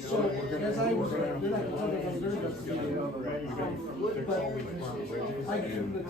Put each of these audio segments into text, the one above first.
So as I was, then I can tell you I'm very good. But I give the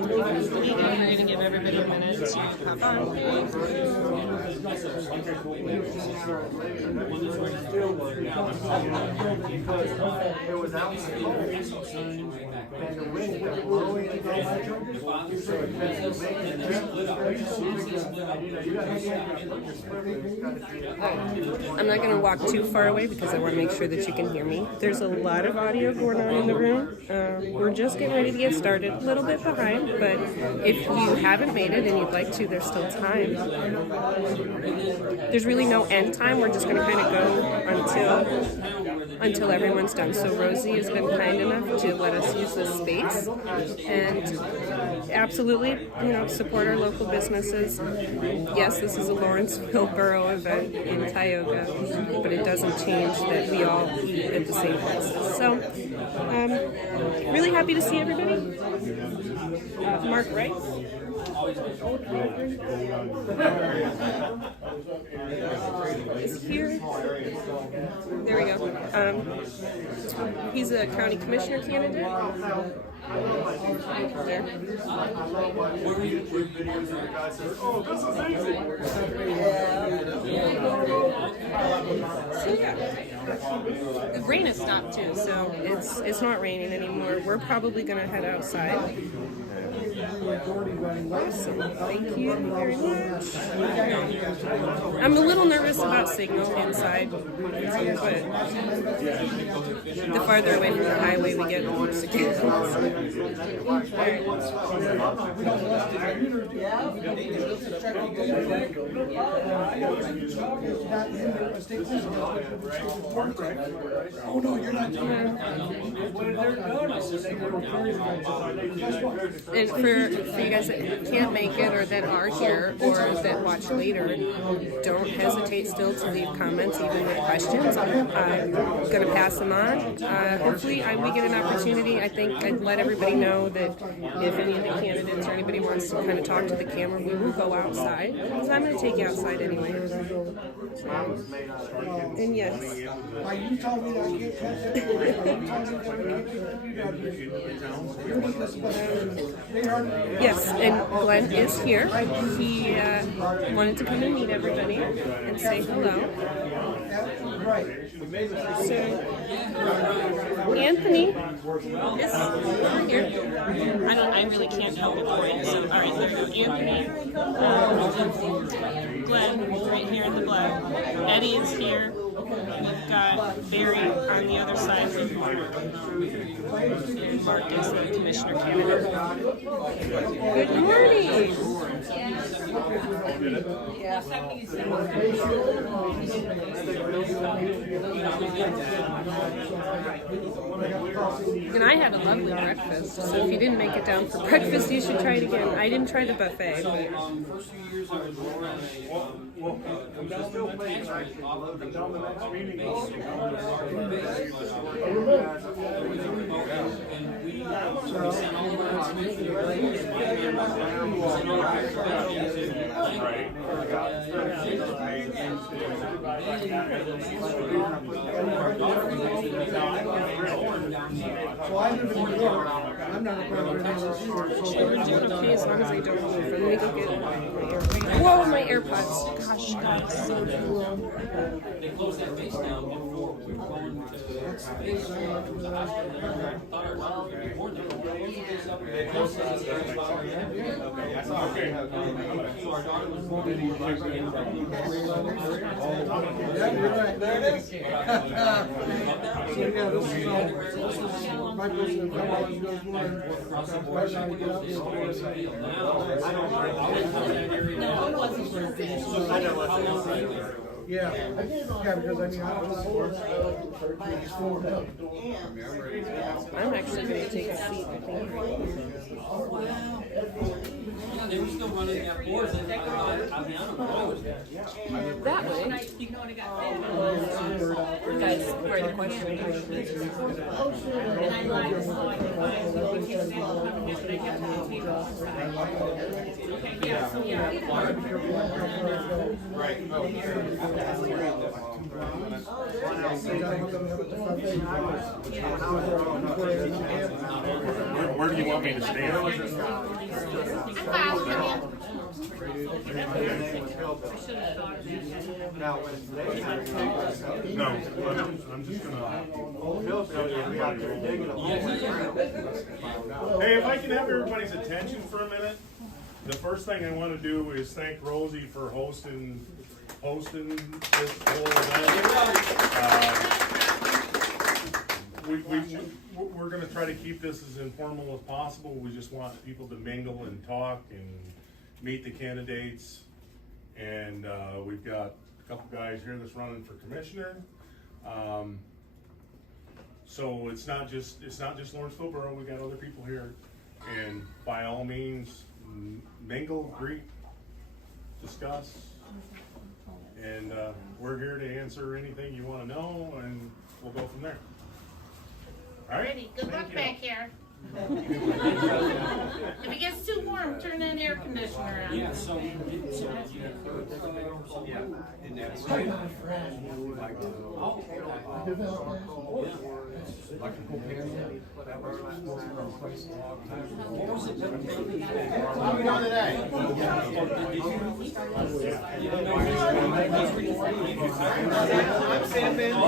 We're going to give everybody a minute to pop on. I'm not going to walk too far away because I want to make sure that you can hear me. There's a lot of audio going on in the room. We're just getting ready to get started, a little bit behind, but if you haven't made it and you'd like to, there's still time. There's really no end time. We're just going to kind of go until everyone's done. So Rosie has been kind enough to let us use this space, and absolutely, support our local businesses. Yes, this is a Lawrenceville Borough event in Tioga, but it doesn't change that we all eat at the same places. So, really happy to see everybody. Mark Wright. Is here. There we go. He's a county commissioner candidate. There. So yeah, the rain has stopped too, so it's not raining anymore. We're probably gonna head outside. Awesome. Thank you very much. I'm a little nervous about signal inside, but the farther away from the highway we get, the worse it gets. Oh no, you're not doing it. And for you guys that can't make it or that are here or that watch later, don't hesitate still to leave comments, even with questions. I'm going to pass them on. Hopefully we get an opportunity. I think I'd let everybody know that if any of the candidates or anybody wants to kind of talk to the camera, we will go outside. Because I'm going to take you outside anyway. And yes. You told me that I Yes, and Glenn is here. He wanted to come and meet everybody and say hello. So, Anthony is over here. I really can't help it for you. So, all right, there we go. Anthony, Glenn right here in the black. Eddie is here. We've got Barry on the other side. Mark is the commissioner candidate. Good morning. And I had a lovely breakfast, so if you didn't make it down for breakfast, you should try it again. I didn't try the buffet, but... I'm not a part of it. We're doing okay as long as I don't move. Let me go get my AirPods. Whoa, my AirPods. Gosh, that's so cool. They closed that base down before we were going to space. So our daughter was born in Yeah, you're right. There it is. So yeah, this is my person. I know. Yeah, because I mean, I don't know. I'm actually going to take a seat, I think. Yeah, they were still running that board, and I mean, I don't know. That way. You guys write a question. Where do you want me to stand? No, I'm just gonna. Hey, if I can have everybody's attention for a minute, the first thing I want to do is thank Rosie for hosting this whole event. We're going to try to keep this as informal as possible. We just want people to mingle and talk and meet the candidates. And we've got a couple guys here that's running for commissioner. So it's not just Lawrenceville Borough. We've got other people here, and by all means, mingle, greet, discuss, and we're here to answer anything you want to know, and we'll go from there. All right. Ready. Good luck back here. If it gets too warm, turn that air conditioner on. Yeah, so, and that's right. What was it? How are we doing today? I'm Sam Van. How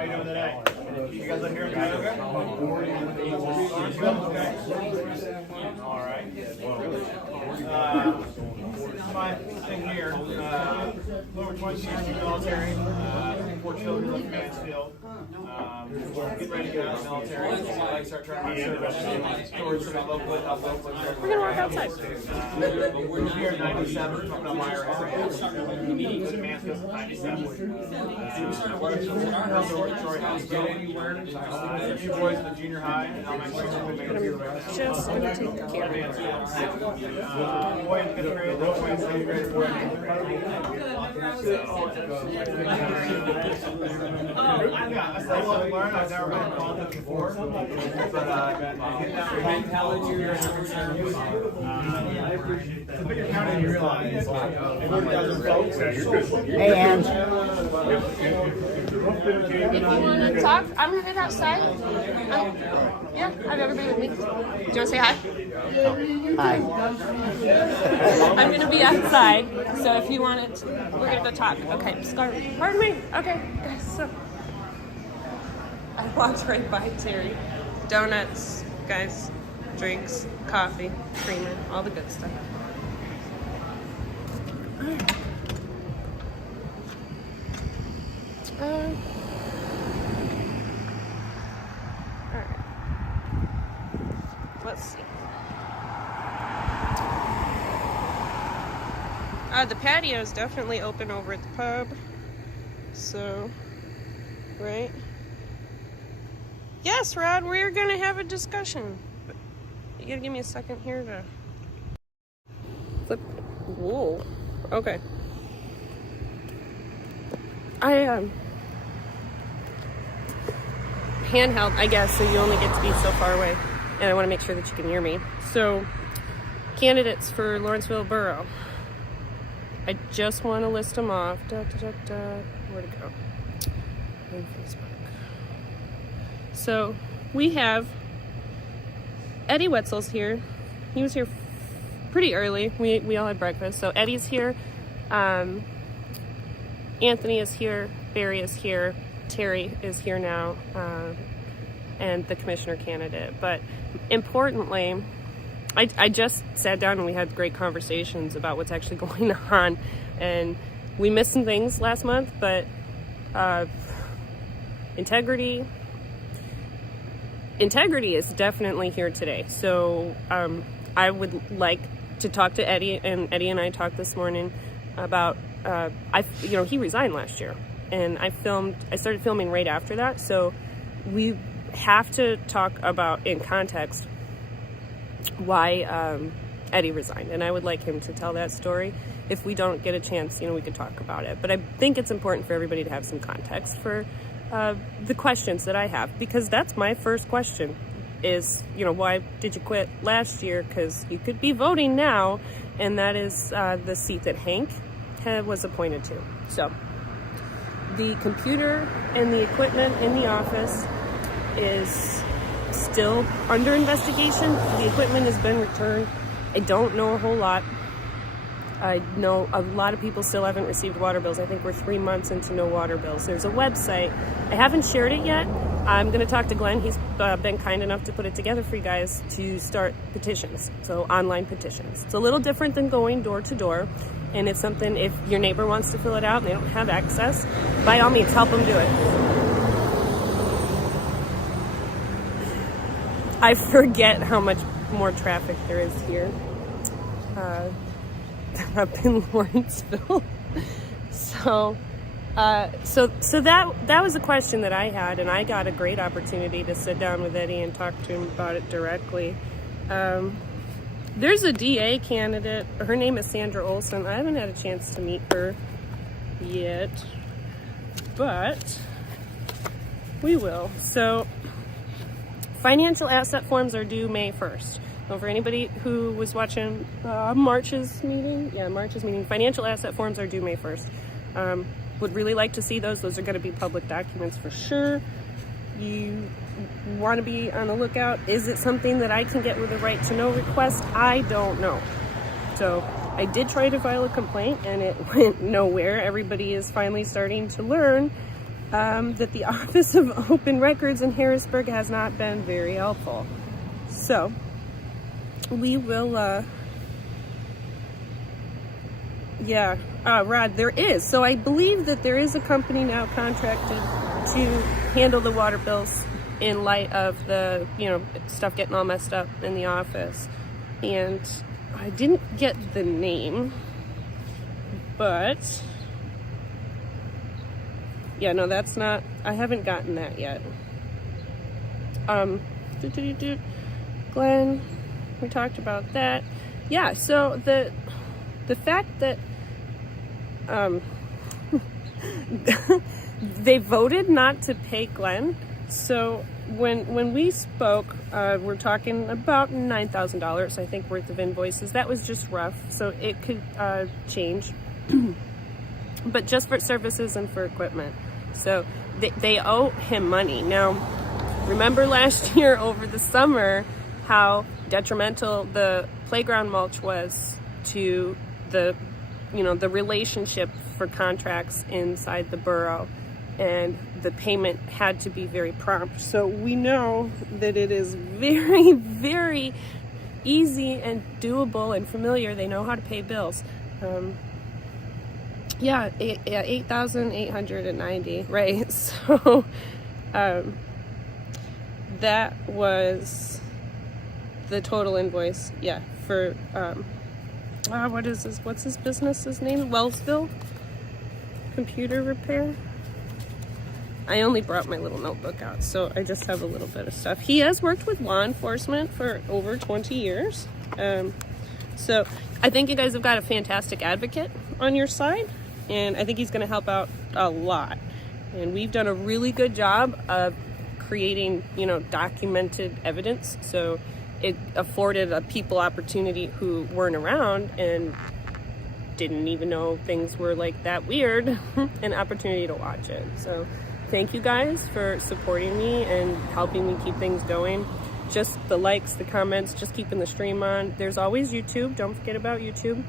you doing today? You guys live here in Cuyahoga? All right. My thing here, lower 20 military, 4 children in Mansfield. Getting ready to get out of the military. I start trying to service towards local. We're going to walk outside. We're here in 97, talking about my area. Was in Mansfield in 97. You boys in the junior high and elementary school. Just going to take care of it. Boy in 5th grade, little boy in 7th grade, boy in 8th grade. I've never been in politics before, but it's a bigger county than you realize. Hey, Ann. If you want to talk, I'm headed outside. Yeah, have everybody with me. Do you want to say hi? Hi. I'm going to be outside, so if you want it, we're going to go talk. Okay, Scar. Pardon me. Okay, guys, so I walked right by Terry. Donuts, guys, drinks, coffee, creamer, all the good stuff. All right. Let's see. The patio is definitely open over at the pub. So, right? Yes, Rod, we're gonna have a discussion. But you gotta give me a second here to flip. Whoa. Okay. Handheld, I guess, so you only get to be so far away. And I want to make sure that you can hear me. So, candidates for Lawrenceville Borough. I just want to list them off. Where to go? On Facebook. So, we have Eddie Wetzel's here. He was here pretty early. We all had breakfast. So, Eddie's here. Anthony is here. Barry is here. Terry is here now, and the commissioner candidate. But importantly, I just sat down and we had great conversations about what's actually going on, and we missed some things last month, but integrity is definitely here today. So I would like to talk to Eddie, and Eddie and I talked this morning about, he resigned last year, and I started filming right after that, so we have to talk about, in context, why Eddie resigned, and I would like him to tell that story. If we don't get a chance, we could talk about it, but I think it's important for everybody to have some context for the questions that I have, because that's my first question is, why did you quit last year? Because you could be voting now, and that is the seat that Hank was appointed to. So the computer and the equipment in the office is still under investigation. The equipment has been returned. I don't know a whole lot. I know a lot of people still haven't received water bills. I think we're 3 months into no water bills. There's a website. I haven't shared it yet. I'm going to talk to Glenn. He's been kind enough to put it together for you guys to start petitions, so online petitions. It's a little different than going door to door, and it's something, if your neighbor wants to fill it out and they don't have access, by all means, help them do it. I forget how much more traffic there is here up in Lawrenceville. So that was a question that I had, and I got a great opportunity to sit down with Eddie and talk to him about it directly. There's a DA candidate. Her name is Sandra Olson. I haven't had a chance to meet her yet, but we will. So financial asset forms are due May 1st. So for anybody who was watching March's meeting, financial asset forms are due May 1st. Would really like to see those. Those are going to be public documents for sure. You want to be on the lookout. Is it something that I can get with a right to know request? I don't know. So I did try to file a complaint, and it went nowhere. Everybody is finally starting to learn that the Office of Open Records in Harrisburg has not been very helpful. So we will, Rod, there is. So I believe that there is a company now contracted to handle the water bills in light of the, stuff getting all messed up in the office. And I didn't get the name, but that's not, I haven't gotten that yet. Glenn, we talked about that. Yeah, so the fact that they voted not to pay Glenn. So when we spoke, we're talking about $9,000, I think, worth of invoices. That was just rough, so it could change, but just for services and for equipment. So they owe him money. Now, remember last year over the summer how detrimental the playground mulch was to the relationship for contracts inside the borough, and the payment had to be very prompt. So we know that it is very, very easy and doable and familiar. They know how to pay bills. 8,890, right? So that was the total invoice, for what's his business's name? Wellsville Computer Repair. I only brought my little notebook out, so I just have a little bit of stuff. He has worked with law enforcement for over 20 years. So I think you guys have got a fantastic advocate on your side, and I think he's going to help out a lot. And we've done a really good job of creating, documented evidence. So it afforded a people opportunity who weren't around and didn't even know things were like that weird an opportunity to watch it. So thank you guys for supporting me and helping me keep things going. Just the likes, the comments, just keeping the stream on. There's always YouTube. Don't forget about YouTube.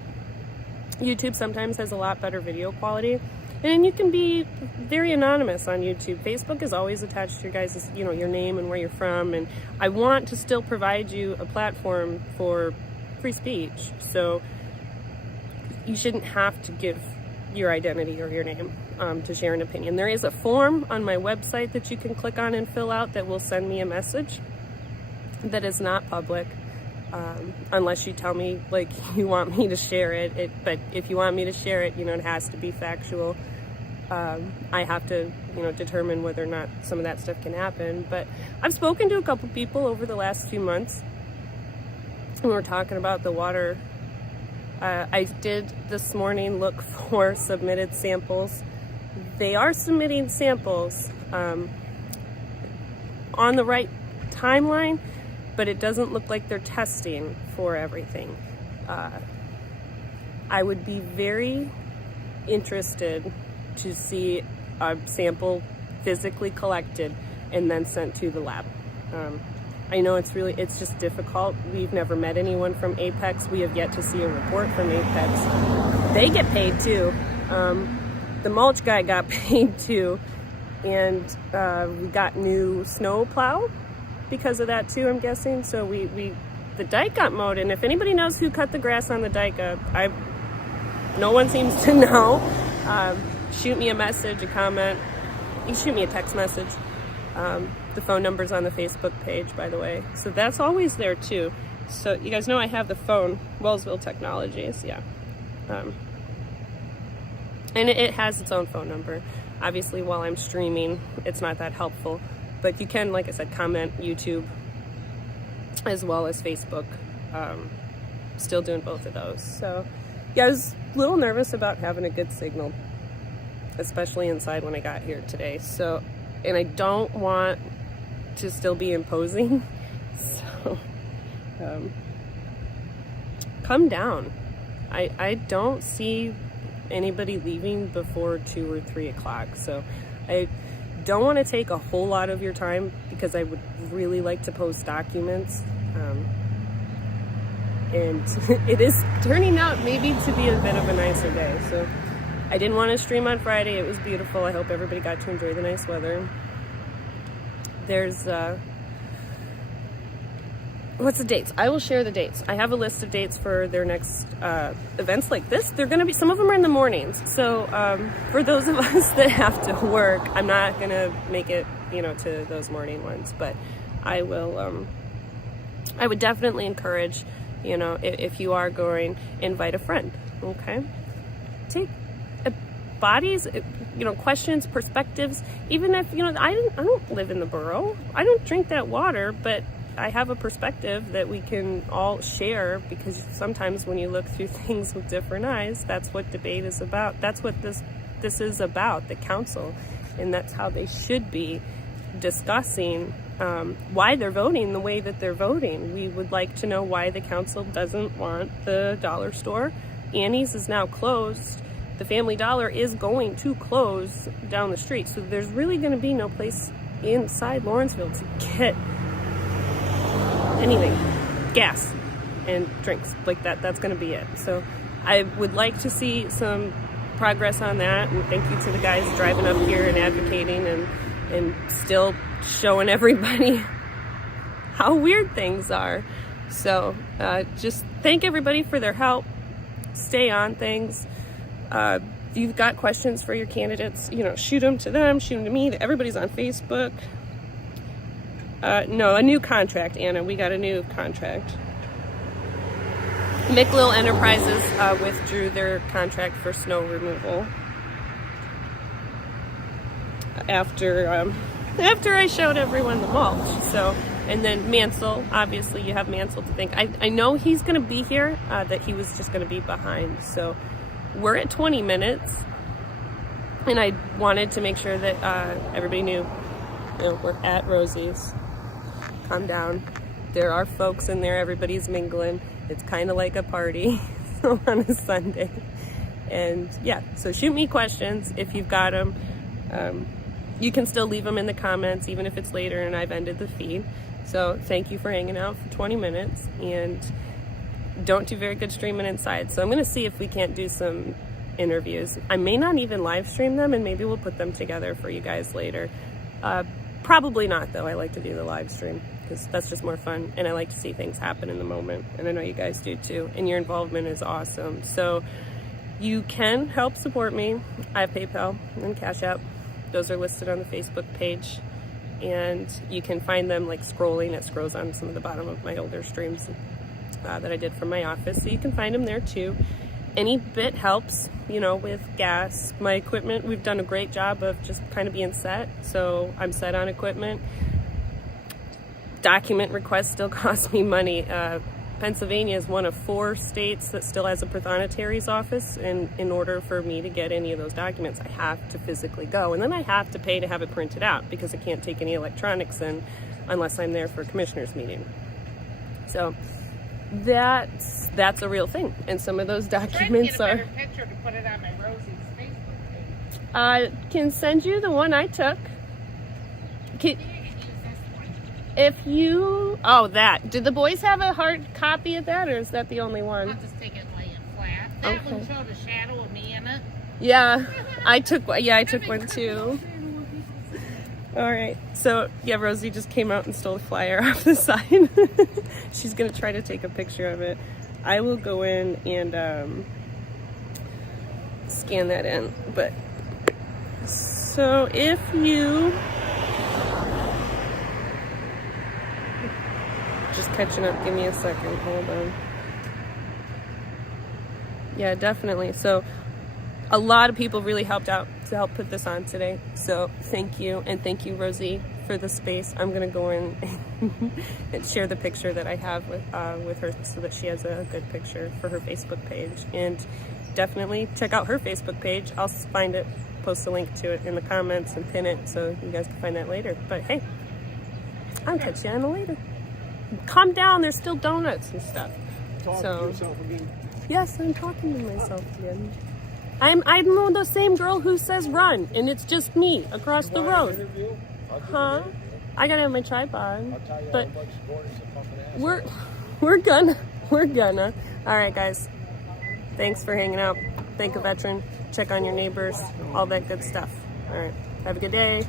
YouTube sometimes has a lot better video quality, and you can be very anonymous on YouTube. Facebook is always attached to your guys', your name and where you're from, and I want to still provide you a platform for free speech. So you shouldn't have to give your identity or your name to share an opinion. There is a form on my website that you can click on and fill out that will send me a message that is not public. unless you tell me like you want me to share it. But if you want me to share it, it has to be factual. I have to, determine whether or not some of that stuff can happen. But I've spoken to a couple people over the last few months, and we're talking about the water. I did this morning look for submitted samples. They are submitting samples on the right timeline, but it doesn't look like they're testing for everything. I would be very interested to see a sample physically collected and then sent to the lab. I know it's just difficult. We've never met anyone from Apex. We have yet to see a report from Apex. They get paid too. The mulch guy got paid too. And we got new snow plow because of that too, I'm guessing. So the dike got mowed, and if anybody knows who cut the grass on the dike, no one seems to know. Shoot me a message, a comment. You shoot me a text message. The phone number's on the Facebook page, by the way. So that's always there too. So you guys know I have the phone, Wellsville Technologies, yeah. And it has its own phone number. Obviously, while I'm streaming, it's not that helpful. But you can, like I said, comment YouTube as well as Facebook. Still doing both of those. So yeah, I was a little nervous about having a good signal, especially inside when I got here today. So, and I don't want to still be imposing. So, come down. I don't see anybody leaving before 2 or 3 o'clock. So I don't want to take a whole lot of your time because I would really like to post documents. And it is turning out maybe to be a bit of a nicer day. So I didn't want to stream on Friday. It was beautiful. I hope everybody got to enjoy the nice weather. There's, what's the dates? I will share the dates. I have a list of dates for their next events like this. They're going to be, some of them are in the mornings. So for those of us that have to work, I'm not going to make it, to those morning ones. But I will, I would definitely encourage, if you are going, invite a friend, okay? Take bodies, questions, perspectives. Even if, I don't live in the borough. I don't drink that water, but I have a perspective that we can all share, because sometimes when you look through things with different eyes, that's what debate is about. That's what this is about, the council, and that's how they should be discussing why they're voting the way that they're voting. We would like to know why the council doesn't want the dollar store. Annie's is now closed. The Family Dollar is going to close down the street. So there's really going to be no place inside Lawrenceville to get anything, gas and drinks like that. That's going to be it. So I would like to see some progress on that. And thank you to the guys driving up here and advocating and still showing everybody how weird things are. So just thank everybody for their help. Stay on things. If you've got questions for your candidates, shoot them to them, shoot them to me. Everybody's on Facebook. No, a new contract, Anna. We got a new contract. McLill Enterprises withdrew their contract for snow removal after I showed everyone the mulch. So, and then Mansell, obviously you have Mansell to thank. I know he's going to be here, that he was just going to be behind. So we're at 20 minutes, and I wanted to make sure that everybody knew, we're at Rosie's. Calm down. There are folks in there. Everybody's mingling. It's kind of like a party on a Sunday. And yeah, so shoot me questions if you've got them. You can still leave them in the comments, even if it's later and I've ended the feed. So thank you for hanging out for 20 minutes, and don't do very good streaming inside. So I'm going to see if we can't do some interviews. I may not even live stream them, and maybe we'll put them together for you guys later. Probably not, though. I like to do the live stream because that's just more fun, and I like to see things happen in the moment, and I know you guys do too, and your involvement is awesome. So you can help support me. I have PayPal and Cash App. Those are listed on the Facebook page, and you can find them like scrolling. It scrolls on some of the bottom of my older streams. that I did from my office. So you can find them there too. Any bit helps, you know, with gas. My equipment, we've done a great job of just kind of being set. So I'm set on equipment. Document requests still cost me money. Pennsylvania is one of 4 states that still has a prothonotary's office, and in order for me to get any of those documents, I have to physically go, and then I have to pay to have it printed out because I can't take any electronics in unless I'm there for a commissioner's meeting. So that's a real thing, and some of those documents Try are. to get a better picture to put it on my Rosie's Facebook page. I can send you the one I took. Can, You can use this one. if you, oh, that. Did the boys have a hard copy of that, or is that the only I'll one? just take it and lay it flat. That Okay. one showed a shadow of me in it. Yeah, I took one too. All right, so yeah, Rosie just came out and stole the flyer off the sign. She's gonna try to take a picture of it. I will go in and scan that in. But so if you just catching up, give me a second. Hold on. Yeah, definitely. So a lot of people really helped out to help put this on today. So thank you, and thank you, Rosie, for the space. I'm gonna go in and share the picture that I have with her so that she has a good picture for her Facebook page. And definitely check out her Facebook page. I'll find it, post a link to it in the comments and pin it so you guys can find that later. But hey, I'll catch you on later. Calm down, there's still donuts and stuff. Talk to yourself again. Yes, I'm talking to myself again. I'm the same girl who says run, and it's just me across the road. Huh? I gotta have my tripod. But we're gonna. All right, guys. Thanks for hanging out. Thank a veteran. Check on your neighbors. All that good stuff. All right. Have a good day.